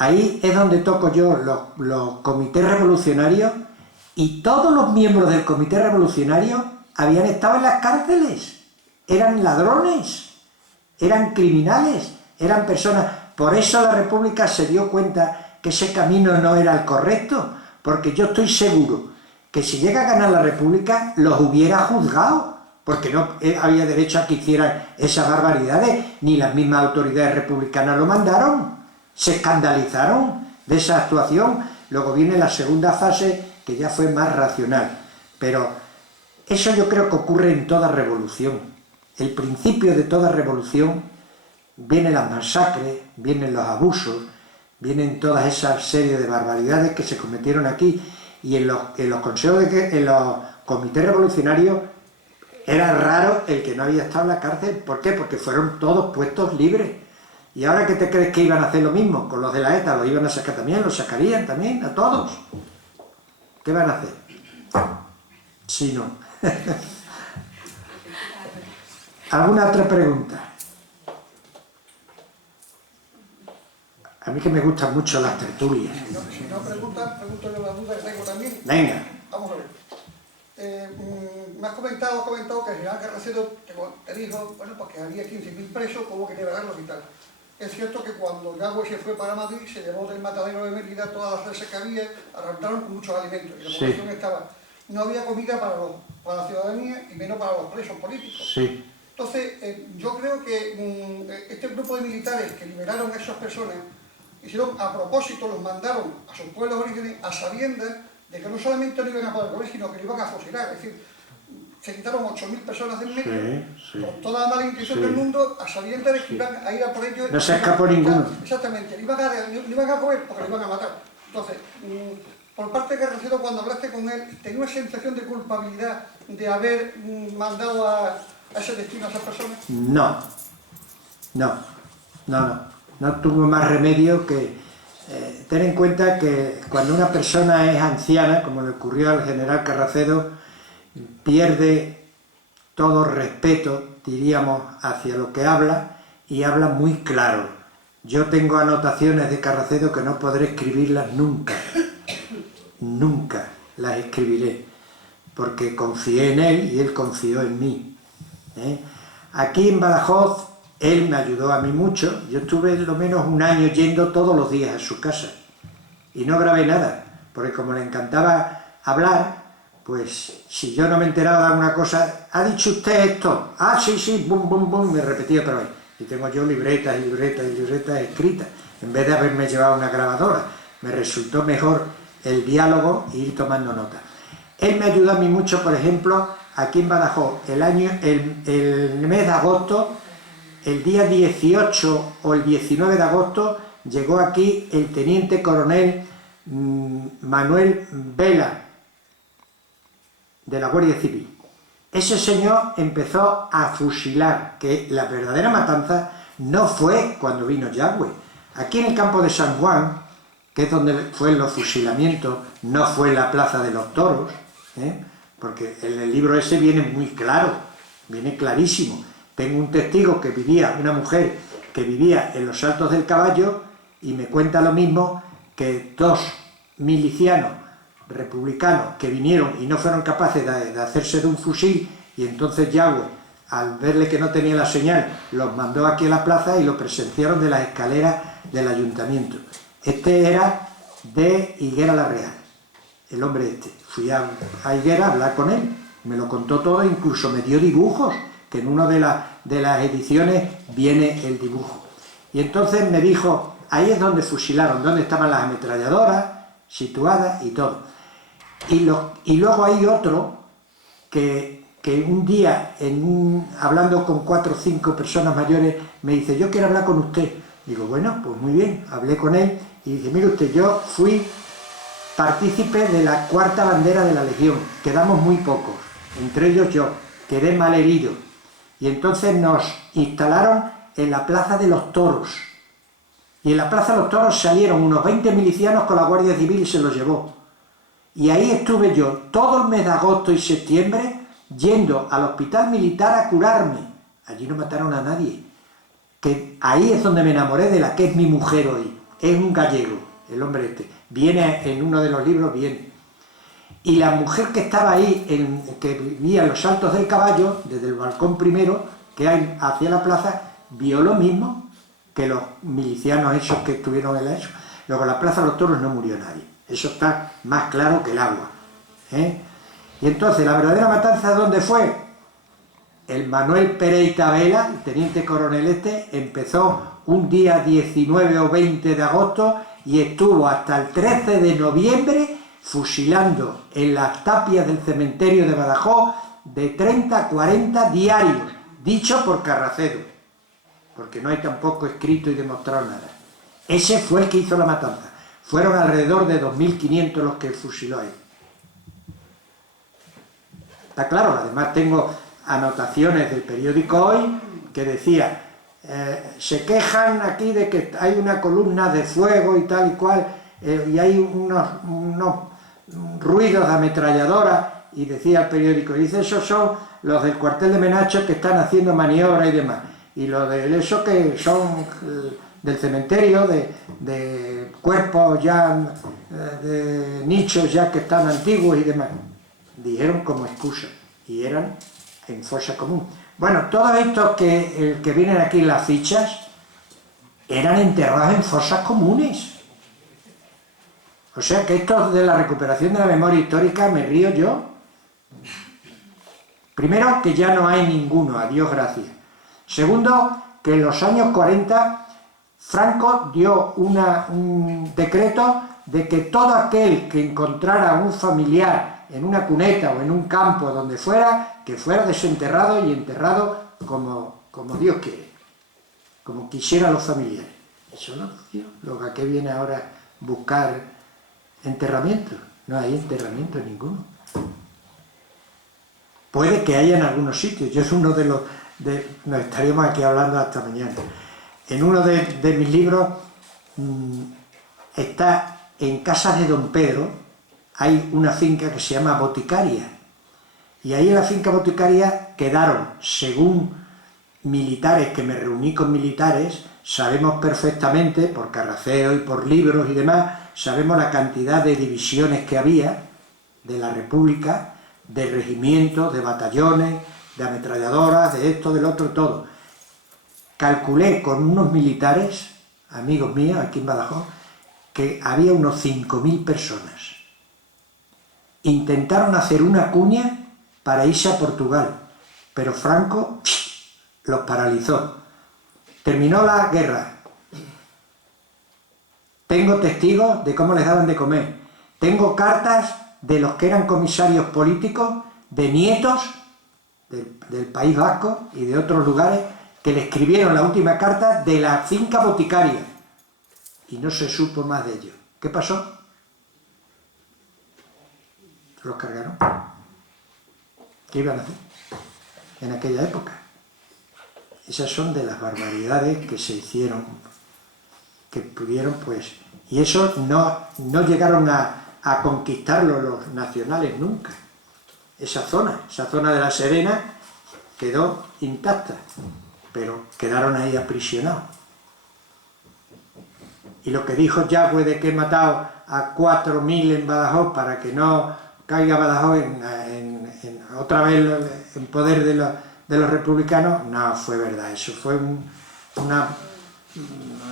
Ahí es donde toco yo los comités revolucionarios, y todos los miembros del comité revolucionario habían estado en las cárceles. Eran ladrones, eran criminales, eran personas. Por eso la República se dio cuenta que ese camino no era el correcto, porque yo estoy seguro que si llega a ganar la República los hubiera juzgado, porque no había derecho a que hicieran esas barbaridades, ni las mismas autoridades republicanas lo mandaron, se escandalizaron de esa actuación. Luego viene la segunda fase, que ya fue más racional, pero eso yo creo que ocurre en toda revolución. El principio de toda revolución vienen las masacres, vienen los abusos, vienen todas esas series de barbaridades que se cometieron aquí, y en los consejos en los comités revolucionarios era raro el que no había estado en la cárcel. ¿Por qué? Porque fueron todos puestos libres. ¿Y ahora qué te crees que iban a hacer lo mismo? Con los de la ETA los iban a sacar también, los sacarían también, a todos. ¿Qué van a hacer? Sí, no. ¿Alguna otra pregunta? A mí que me gustan mucho las tertulias. Si no pregunto yo la duda que tengo también. Venga. Vamos a ver. Me has comentado que el general Carracedo te dijo, bueno, pues que había 15.000 presos, como que liberarlos y tal. Es cierto que cuando Yagüe se fue para Madrid, se llevó del matadero de Mérida todas las presas que había, arrancaron con muchos alimentos, y la población estaba. No había comida para la ciudadanía y menos para los presos políticos. Sí. Entonces, yo creo que este grupo de militares que liberaron a esas personas, hicieron a propósito, los mandaron a sus pueblos de origen a sabiendas de que no solamente no iban a poder comer, sino que lo iban a fusilar. Es decir, se quitaron 8.000 personas del medio, con toda la mala intención del mundo, a sabiendas de que iban a ir a por ellos. No se escapó ninguno. Exactamente, le iban a comer porque le iban a matar. Entonces, por parte de Carracedo, cuando hablaste con él, ¿tenía una sensación de culpabilidad de haber mandado a ese destino a esas personas? No tuvo más remedio que ten en cuenta que cuando una persona es anciana, como le ocurrió al general Carracedo, pierde todo respeto, diríamos, hacia lo que habla, y habla muy claro. Yo tengo anotaciones de Carracedo que no podré escribirlas nunca, nunca las escribiré, porque confié en él y él confió en mí. Aquí en Badajoz, él me ayudó a mí mucho. Yo estuve lo menos un año yendo todos los días a su casa y no grabé nada, porque como le encantaba hablar, pues si yo no me enteraba de alguna cosa, ¿ha dicho usted esto? Ah, sí, bum, bum, bum, me repetía otra vez. Y tengo yo libretas y libretas y libretas escritas, en vez de haberme llevado una grabadora. Me resultó mejor el diálogo e ir tomando nota. Él me ayudó a mí mucho, por ejemplo, aquí en Badajoz, el mes de agosto, el día 18 o el 19 de agosto, llegó aquí el teniente coronel Manuel Vela, de la Guardia Civil. Ese señor empezó a fusilar, que la verdadera matanza no fue cuando vino Yagüe. Aquí en el campo de San Juan, que es donde fue los fusilamientos, no fue en la Plaza de los Toros, porque en el libro ese viene muy claro, viene clarísimo. Tengo un testigo que vivía, una mujer que vivía en los Altos del Caballo, y me cuenta lo mismo, que dos milicianos republicanos que vinieron y no fueron capaces de hacerse de un fusil, y entonces Yagüe, al verle que no tenía la señal, los mandó aquí a la plaza y lo presenciaron de las escaleras del ayuntamiento. Este era de Higuera la Real, el hombre este. Fui a Higuera a hablar con él, me lo contó todo, incluso me dio dibujos, que en una de las ediciones viene el dibujo. Y entonces me dijo, ahí es donde fusilaron, donde estaban las ametralladoras situadas y todo. Y luego hay otro que un día, hablando con 4 o 5 personas mayores, me dice, yo quiero hablar con usted. Digo, bueno, pues muy bien, hablé con él y dice, mire usted, yo fui partícipe de la 4ª bandera de la Legión, quedamos muy pocos, entre ellos yo, quedé mal herido, y entonces nos instalaron en la Plaza de los Toros, y en la Plaza de los Toros salieron unos 20 milicianos con la Guardia Civil y se los llevó. Y ahí estuve yo todo el mes de agosto y septiembre yendo al hospital militar a curarme. Allí no mataron a nadie. Que ahí es donde me enamoré de la que es mi mujer hoy, es un gallego, el hombre este. Viene en uno de los libros, viene. Y la mujer que estaba ahí, que vivía en los Saltos del Caballo, desde el balcón primero, que hay hacia la plaza, vio lo mismo que los milicianos esos que estuvieron en la ESO. Luego en la Plaza de los Toros no murió nadie. Eso está más claro que el agua. Y entonces, ¿la verdadera matanza dónde fue? El Manuel Pereita Vela, el teniente coronel este, empezó un día 19 o 20 de agosto y estuvo hasta el 13 de noviembre fusilando en las tapias del cementerio de Badajoz de 30 a 40 diarios, dicho por Carracedo, porque no hay tampoco escrito y demostrado nada. Ese fue el que hizo la matanza. Fueron alrededor de 2.500 los que fusiló ahí. Está claro, además tengo anotaciones del periódico Hoy que decía, se quejan aquí de que hay una columna de fuego y tal y cual, y hay unos ruidos de ametralladora, y decía el periódico, dice, esos son los del cuartel de Menacho que están haciendo maniobra y demás, y los de esos que son del cementerio, de cuerpos ya, de nichos ya que están antiguos y demás. Dijeron como excusa, y eran en fosa común. Bueno, todos estos que vienen aquí en las fichas eran enterrados en fosas comunes. O sea que esto de la recuperación de la memoria histórica me río yo. Primero, que ya no hay ninguno, a Dios gracias. Segundo, que en los años 40 Franco dio un decreto de que todo aquel que encontrara a un familiar en una cuneta o en un campo donde fuera, que fuera desenterrado y enterrado como Dios quiere, como quisieran los familiares. Eso no dio. Luego, ¿a qué viene ahora buscar enterramiento? No hay enterramiento ninguno. Puede que haya en algunos sitios. Yo es uno de los... nos estaríamos aquí hablando hasta mañana. En uno de mis libros está en casa de Don Pedro, hay una finca que se llama Boticaria, y ahí en la finca Boticaria quedaron, según militares, que me reuní con militares, sabemos perfectamente, por Carracedo y por libros y demás, sabemos la cantidad de divisiones que había de la República, de regimientos, de batallones, de ametralladoras, de esto, del otro, todo. Calculé con unos militares, amigos míos, aquí en Badajoz, que había unos 5.000 personas. Intentaron hacer una cuña para irse a Portugal, pero Franco los paralizó. Terminó la guerra. Tengo testigos de cómo les daban de comer. Tengo cartas de los que eran comisarios políticos, de nietos del País Vasco y de otros lugares, que le escribieron la última carta de la finca Boticaria. Y no se supo más de ellos. ¿Qué pasó? Los cargaron. ¿Qué iban a hacer en aquella época? Esas son de las barbaridades que se hicieron, que pudieron, pues... Y eso no llegaron a conquistarlo los nacionales nunca. Esa zona de La Serena quedó intacta, pero quedaron ahí aprisionados. Y lo que dijo Yagüe de que he matado a 4.000 en Badajoz para que no caiga Badajoz otra vez en poder de los republicanos, no fue verdad. Eso fue una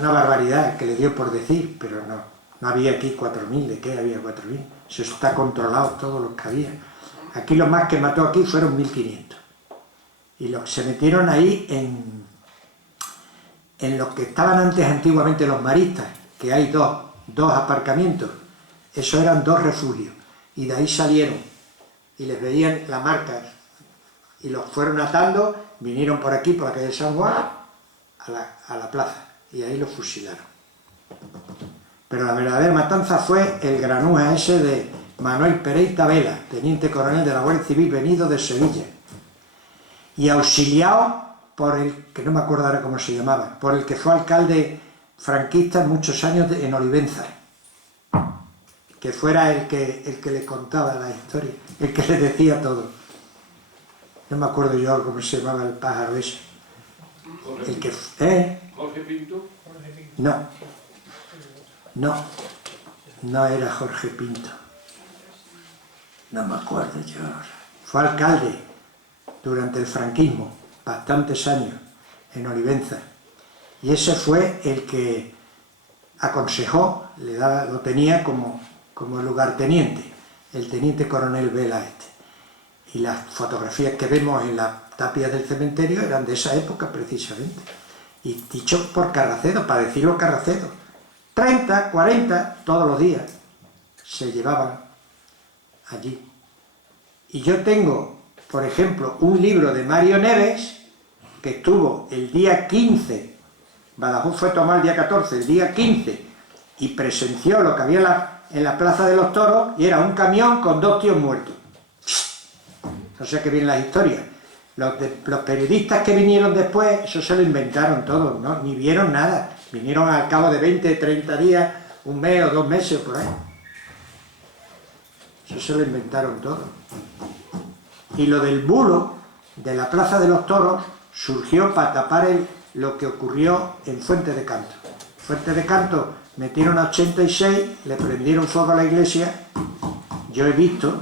barbaridad que le dio por decir, pero no había aquí 4.000. ¿De qué había 4.000? Eso está controlado, todo lo que había. Aquí lo más que mató aquí fueron 1.500. Y los que se metieron ahí en los que estaban antes antiguamente los maristas, que hay dos aparcamientos, esos eran 2 refugios, y de ahí salieron, y les veían la marca, y los fueron atando, vinieron por aquí, por la calle San Juan, a la plaza, y ahí los fusilaron. Pero la verdadera matanza fue el granuja ese de Manuel Pereita Vela, teniente coronel de la Guardia Civil, venido de Sevilla, y auxiliado por el, que no me acuerdo ahora cómo se llamaba, por el que fue alcalde franquista muchos años en Olivenza, que fuera el que le contaba la historia, el que le decía todo. No me acuerdo yo cómo se llamaba el pájaro ese. Jorge El que... Jorge Pinto. No. No, no era Jorge Pinto. No me acuerdo yo ahora. Fue alcalde durante el franquismo, bastantes años, en Olivenza. Y ese fue el que aconsejó, lo tenía como lugarteniente, el teniente coronel Vela este. Y las fotografías que vemos en las tapias del cementerio eran de esa época precisamente. Y dicho por Carracedo, para decirlo Carracedo, 30, 40, todos los días se llevaban allí. Y yo tengo, por ejemplo, un libro de Mario Neves, que estuvo el día 15, Badajoz fue tomado el día 14, el día 15, y presenció lo que había en la Plaza de los Toros, y era un camión con 2 tíos muertos. No sé qué vienen las historias. Los periodistas que vinieron después, eso se lo inventaron todo, ¿no? Ni vieron nada. Vinieron al cabo de 20, 30 días, un mes o 2 meses, por ahí. Eso se lo inventaron todo. Y lo del bulo de la Plaza de los Toros surgió para tapar lo que ocurrió en Fuente de Canto. Fuente de Canto metieron a 86, le prendieron fuego a la iglesia. Yo he visto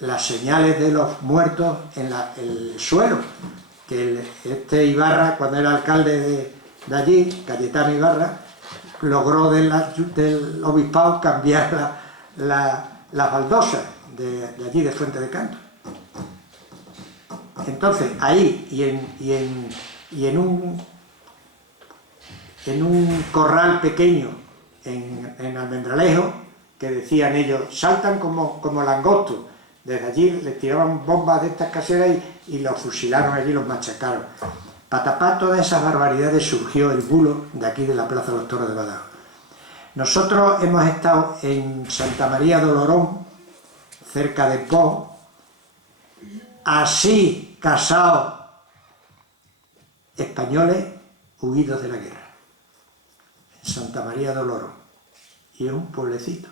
las señales de los muertos en el suelo, que este Ibarra, cuando era alcalde de allí, Cayetano Ibarra, logró del obispado cambiar las baldosas de allí, de Fuente de Canto. Entonces, ahí y en un corral pequeño en Almendralejo, que decían ellos, saltan como langostos. Desde allí les tiraban bombas de estas caseras y los fusilaron allí, los machacaron. Para tapar todas esas barbaridades surgió el bulo de aquí de la Plaza de los Toros de Badajoz. Nosotros hemos estado en Santa María de Olorón, cerca de Po, así casados españoles huidos de la guerra, en Santa María de Olorón. Y es un pueblecito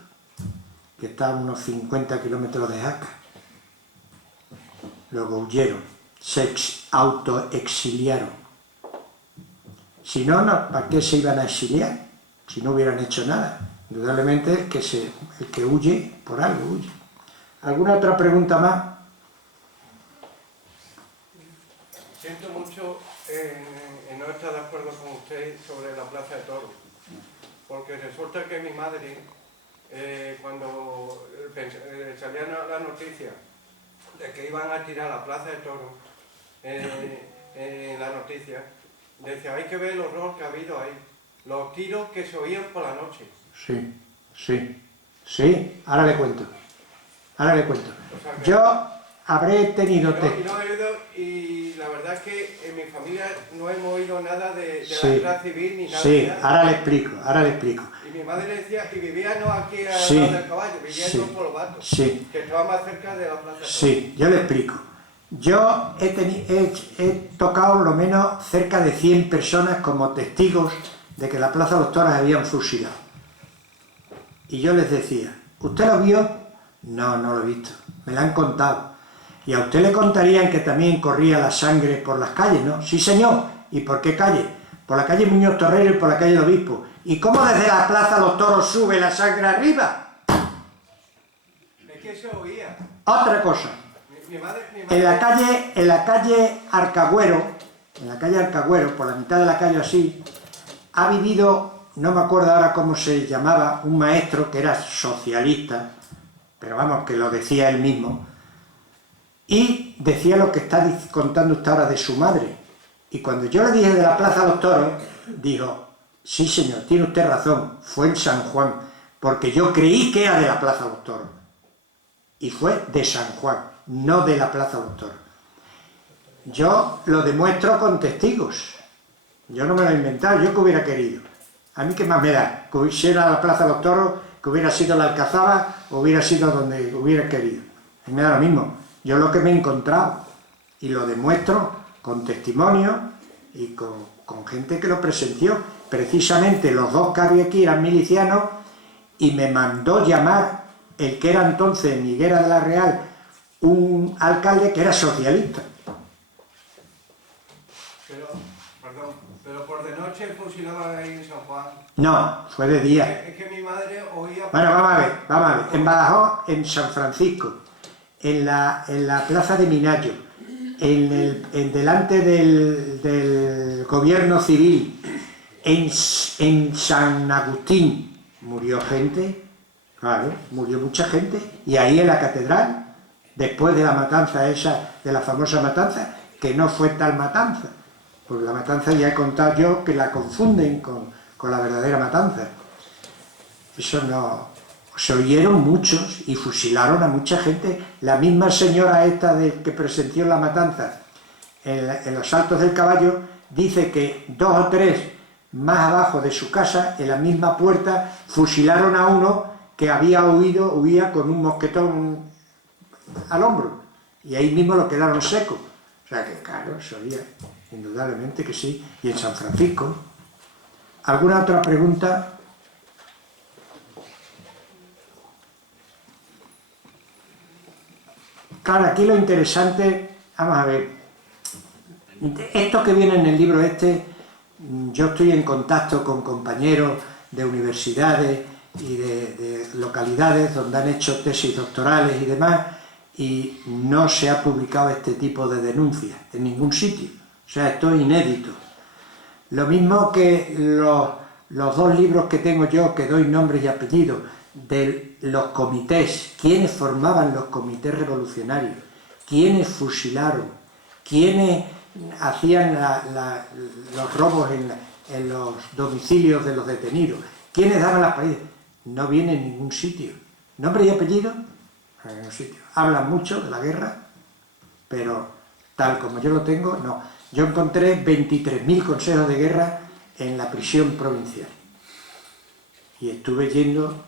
que está a unos 50 kilómetros de Jaca. Luego huyeron, se autoexiliaron. Si no, ¿para qué se iban a exiliar? Si no hubieran hecho nada. Indudablemente el que huye, por algo huye. ¿Alguna otra pregunta más? Siento mucho en no estar de acuerdo con usted sobre la Plaza de Toros, porque resulta que mi madre, cuando salían las noticias de que iban a tirar la Plaza de Toros, en las noticias, decía, hay que ver el horror que ha habido ahí, los tiros que se oían por la noche. Sí, ahora le cuento. O sea que yo habré tenido... Y la verdad es que en mi familia no hemos oído nada de Sí. la guerra civil ni nada. Sí, de nada. ahora le explico. Y mi madre decía que vivía no aquí al Sí. lado del caballo, vivía Sí. en Polovato, Sí. que estaba más cerca de la plaza. Sí, yo le explico. Yo he tocado lo menos cerca de 100 personas como testigos de que la Plaza de los Toros habían fusilado. Y yo les decía, ¿usted lo vio? No, no lo he visto. Me lo han contado. Y a usted le contarían que también corría la sangre por las calles, ¿no? Sí, señor. ¿Y por qué calle? Por la calle Muñoz Torrero y por la calle del Obispo. ¿Y cómo desde la Plaza de los Toros sube la sangre arriba? Es que se oía. Otra cosa. Mi madre En la calle Arcagüero, por la mitad de la calle así, ha vivido, no me acuerdo ahora cómo se llamaba, un maestro que era socialista, pero vamos, que lo decía él mismo, y decía lo que está contando usted ahora de su madre. Y cuando yo le dije de la Plaza de los Toros, dijo, sí señor, tiene usted razón, fue en San Juan, porque yo creí que era de la Plaza de los Toros. Y fue de San Juan, no de la Plaza de los Toros. Yo lo demuestro con testigos. Yo no me lo he inventado, yo que hubiera querido. A mí qué más me da, que si era la Plaza de los Toros, que hubiera sido la Alcazaba, o hubiera sido donde hubiera querido. A mí me da lo mismo. Yo lo que me he encontrado, y lo demuestro con testimonio y con gente que lo presenció. Precisamente los dos que había aquí eran milicianos y me mandó llamar el que era entonces en Higuera de la Real, un alcalde que era socialista. pero por de no noche fusilaban ahí en San Juan. No, fue de día. Es que mi madre oía... Bueno, vamos a ver. En Badajoz, en San Francisco, en la plaza de Minayo, delante del gobierno civil, en San Agustín, murió gente, claro, murió mucha gente, y ahí en la catedral, después de la matanza esa, de la famosa matanza, que no fue tal matanza, porque la matanza ya he contado yo que la confunden con la verdadera matanza. Eso no... Se oyeron muchos y fusilaron a mucha gente. La misma señora esta que presenció la matanza en los Saltos del Caballo dice que 2 o 3 más abajo de su casa, en la misma puerta, fusilaron a uno que huía con un mosquetón al hombro, y ahí mismo lo quedaron secos. O sea que claro, se oía, indudablemente que sí. Y en San Francisco. ¿Alguna otra pregunta? Claro, aquí lo interesante, vamos a ver, esto que viene en el libro yo estoy en contacto con compañeros de universidades y de localidades donde han hecho tesis doctorales y demás, y no se ha publicado este tipo de denuncias en ningún sitio. O sea, esto es inédito. Lo mismo que los 2 libros que tengo yo, que doy nombres y apellidos, de los comités, quiénes formaban los comités revolucionarios, quiénes fusilaron, quiénes hacían los robos en los domicilios de los detenidos, quiénes daban las palizas, no viene en ningún sitio. Nombre y apellido, en ningún sitio. Hablan mucho de la guerra, pero tal como yo lo tengo, no. Yo encontré 23.000 consejos de guerra en la prisión provincial. Y estuve yendo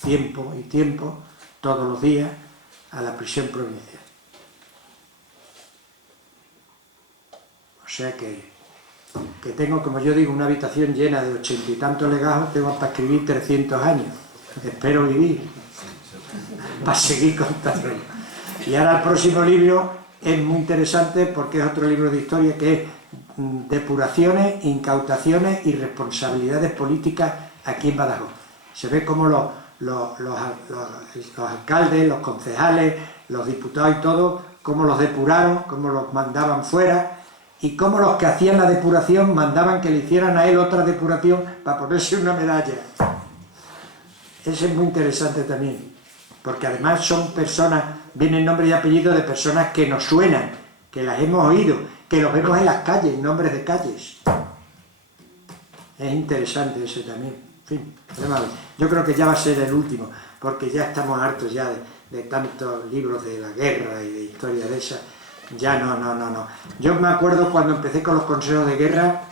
tiempo y tiempo, todos los días, a la prisión provincial. O sea que tengo, como yo digo, una habitación llena de 80 y tantos legajos, tengo para escribir 300 años. Espero vivir para seguir contando. Y ahora el próximo libro es muy interesante porque es otro libro de historia que es Depuraciones, Incautaciones y Responsabilidades Políticas aquí en Badajoz. Se ve cómo los alcaldes, los concejales, los diputados y todo, cómo los depuraron, cómo los mandaban fuera, y cómo los que hacían la depuración mandaban que le hicieran a él otra depuración para ponerse una medalla. Eso es muy interesante también, porque además son personas, vienen nombre y apellido de personas que nos suenan, que las hemos oído, que los vemos en las calles, nombres de calles. Es interesante eso también. En fin, yo creo que ya va a ser el último, porque ya estamos hartos ya de tantos libros de la guerra y de historia de esa. Ya no. Yo me acuerdo cuando empecé con los consejos de guerra,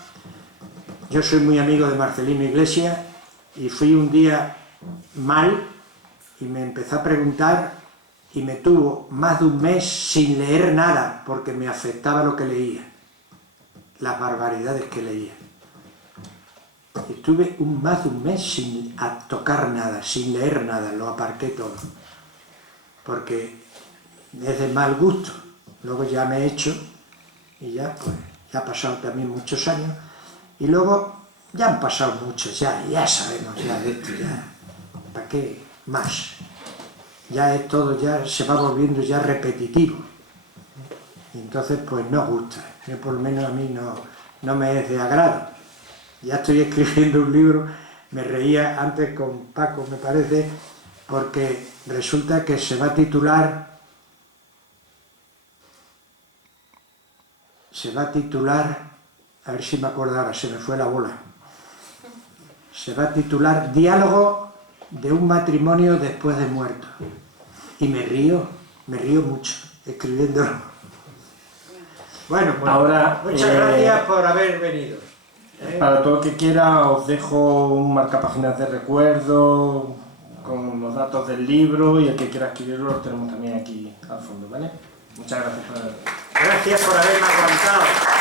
yo soy muy amigo de Marcelino Iglesias, y fui un día mal y me empezó a preguntar y me tuvo más de un mes sin leer nada porque me afectaba lo que leía, las barbaridades que leía. Estuve más de un mes sin tocar nada, sin leer nada, lo aparqué todo, porque es de mal gusto. Luego ya me he hecho y ya ha pasado también muchos años, y luego ya han pasado muchos, ya sabemos ya de esto, ya, ¿para qué más? Ya es todo, ya se va volviendo ya repetitivo, y entonces pues no gusta. Yo, por lo menos a mí no me es de agrado. Ya estoy escribiendo un libro, me reía antes con Paco, me parece, porque resulta que se va a titular, a ver si me acuerdo ahora, se me fue la bola, se va a titular Diálogo de un matrimonio después de muerto. Y me río mucho escribiéndolo. Bueno, ahora, muchas gracias por haber venido. Para todo el que quiera os dejo un marcapáginas de recuerdo con los datos del libro, y el que quiera escribirlo lo tenemos también aquí al fondo, ¿vale? Muchas gracias por haberme Gracias por haberme aguantado.